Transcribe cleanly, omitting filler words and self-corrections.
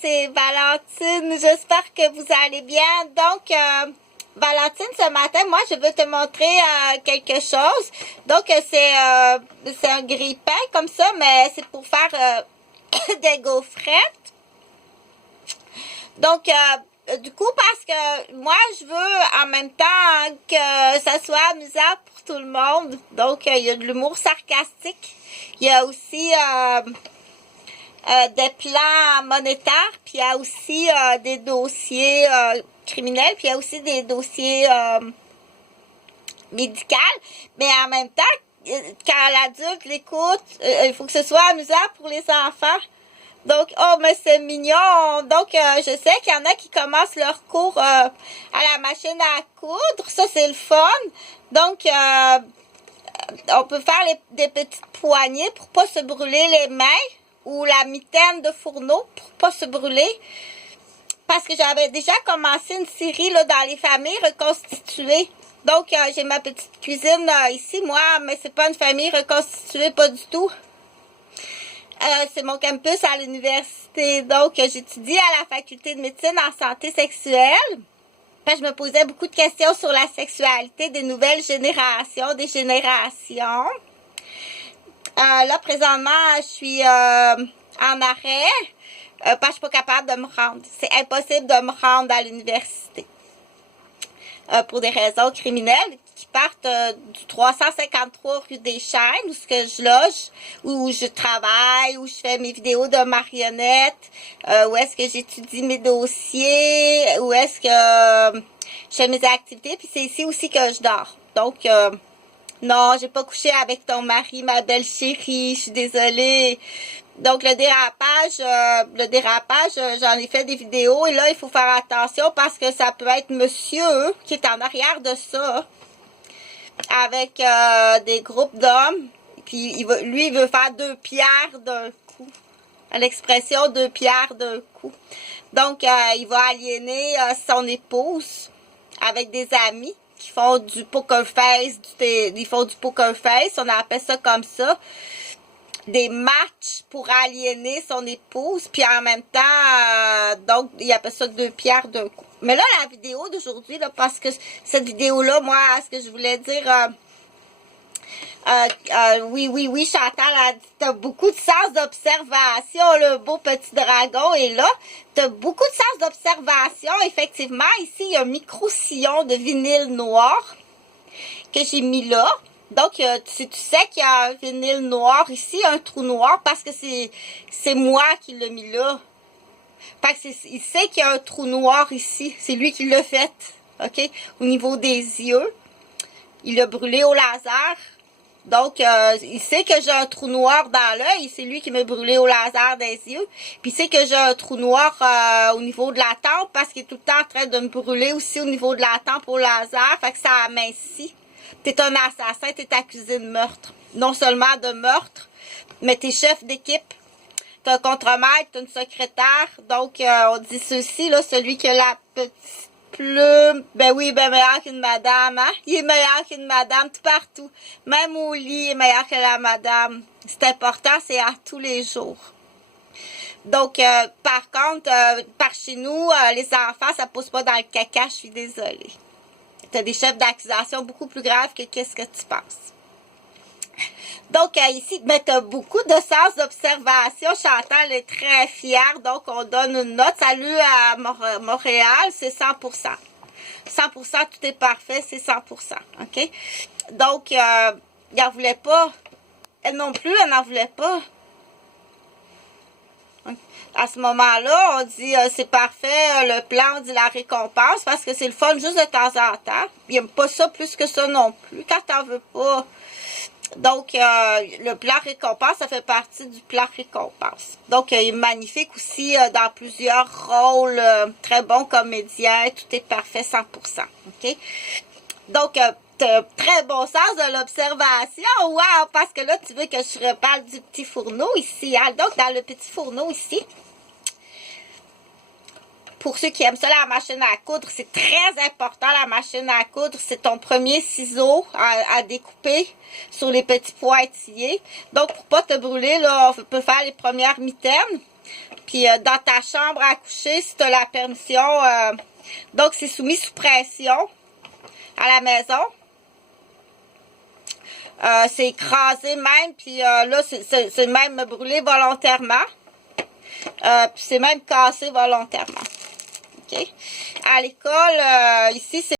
c'est Valentine. J'espère que vous allez bien. Donc, Valentine, ce matin, moi, je veux te montrer quelque chose. Donc, c'est un grille-pain comme ça, mais c'est pour faire des gaufrettes. Donc, du coup, parce que moi, je veux en même temps que ça soit amusant pour tout le monde. Donc, il y a de l'humour sarcastique. Il y a aussi des plans monétaires, puis il y a aussi des dossiers criminels, puis il y a aussi des dossiers médicaux. Mais en même temps, quand l'adulte l'écoute, il faut que ce soit amusant pour les enfants. Donc, oh, mais c'est mignon. Donc, je sais qu'il y en a qui commencent leur cours à la machine à coudre. Ça, c'est le fun. Donc, on peut faire des petites poignées pour pas se brûler les mains ou la mitaine de fourneau pour pas se brûler. Parce que j'avais déjà commencé une série là, dans les familles reconstituées. Donc, j'ai ma petite cuisine ici, moi, mais c'est pas une famille reconstituée, pas du tout. C'est mon campus à l'université. Donc, j'étudie à la faculté de médecine en santé sexuelle. Je me posais beaucoup de questions sur la sexualité des nouvelles générations, des générations. Là, présentement, je suis en arrêt parce que je suis pas capable de me rendre. C'est impossible de me rendre à l'université pour des raisons criminelles qui partent du 353 rue des Chênes, où je loge, où je travaille, où je fais mes vidéos de marionnettes, où est-ce que j'étudie mes dossiers, où est-ce que je fais mes activités, puis c'est ici aussi que je dors. Donc, non, j'ai pas couché avec ton mari, ma belle chérie, je suis désolée. Donc, le dérapage, j'en ai fait des vidéos et là, il faut faire attention parce que ça peut être monsieur qui est en arrière de ça avec des groupes d'hommes. Puis, lui, il veut faire 2 pierres d'un coup. À l'expression 2 pierres d'un coup. Donc, il va aliéner son épouse avec des amis qui font du poker face. Ils font du poker face, on appelle ça comme ça. Des matchs pour aliéner son épouse, puis en même temps, donc, il appelle ça 2 pierres d'un coup. Mais là, la vidéo d'aujourd'hui, là, parce que cette vidéo-là, moi, ce que je voulais dire, oui, Chantal a dit, t'as beaucoup de sens d'observation, le beau petit dragon est là. T'as beaucoup de sens d'observation, effectivement. Ici, il y a un micro-sillon de vinyle noir que j'ai mis là. Donc, tu sais qu'il y a un vinyle noir ici, un trou noir, parce que c'est moi qui l'ai mis là. Fait que il sait qu'il y a un trou noir ici. C'est lui qui l'a fait, OK? Au niveau des yeux. Il l'a brûlé au laser. Donc, il sait que j'ai un trou noir dans l'œil. C'est lui qui m'a brûlé au laser des yeux. Puis, il sait que j'ai un trou noir au niveau de la tempe, parce qu'il est tout le temps en train de me brûler aussi au niveau de la tempe au laser. Fait que ça amincit. T'es un assassin, t'es accusé de meurtre. Non seulement de meurtre, mais t'es chef d'équipe. T'es un contremaître, t'es une secrétaire. Donc, on dit ceci, là, celui qui a la petite plume. Ben oui, ben meilleur qu'une madame, hein? Il est meilleur qu'une madame tout partout. Même au lit, il est meilleur que la madame. C'est important, c'est à tous les jours. Donc, par contre, par chez nous, les enfants, ça pousse pas dans le caca, je suis désolée. T'as des chefs d'accusation beaucoup plus graves que qu'est-ce que tu penses. Donc, ici, ben, t'as beaucoup de sens d'observation. Chantal est très fière. Donc, on donne une note. Salut à Montréal, c'est 100%. 100%, tout est parfait, c'est 100%. OK? Donc, il n'en voulait pas. Elle non plus, elle n'en voulait pas. À ce moment-là, on dit c'est parfait, le plan, on dit la récompense, parce que c'est le fun juste de temps en temps. Il n'aime pas ça plus que ça non plus, quand t'en veux pas. Donc, le plan récompense, ça fait partie du plan récompense. Donc, il est magnifique aussi dans plusieurs rôles, très bon comédien, tout est parfait, 100%. OK? Donc, très bon sens de l'observation. Wow! Parce que là, tu veux que je reparle du petit fourneau ici. Hein? Donc, dans le petit fourneau ici, pour ceux qui aiment ça, la machine à coudre, c'est très important, la machine à coudre. C'est ton premier ciseau à découper sur les petits pointillés. Donc, pour pas te brûler, là, on peut faire les premières mitaines. Puis dans ta chambre à coucher, si tu as la permission, donc c'est soumis sous pression à la maison. C'est écrasé même, puis là, c'est même brûlé volontairement. Puis c'est même cassé volontairement. OK? À l'école, ici, c'est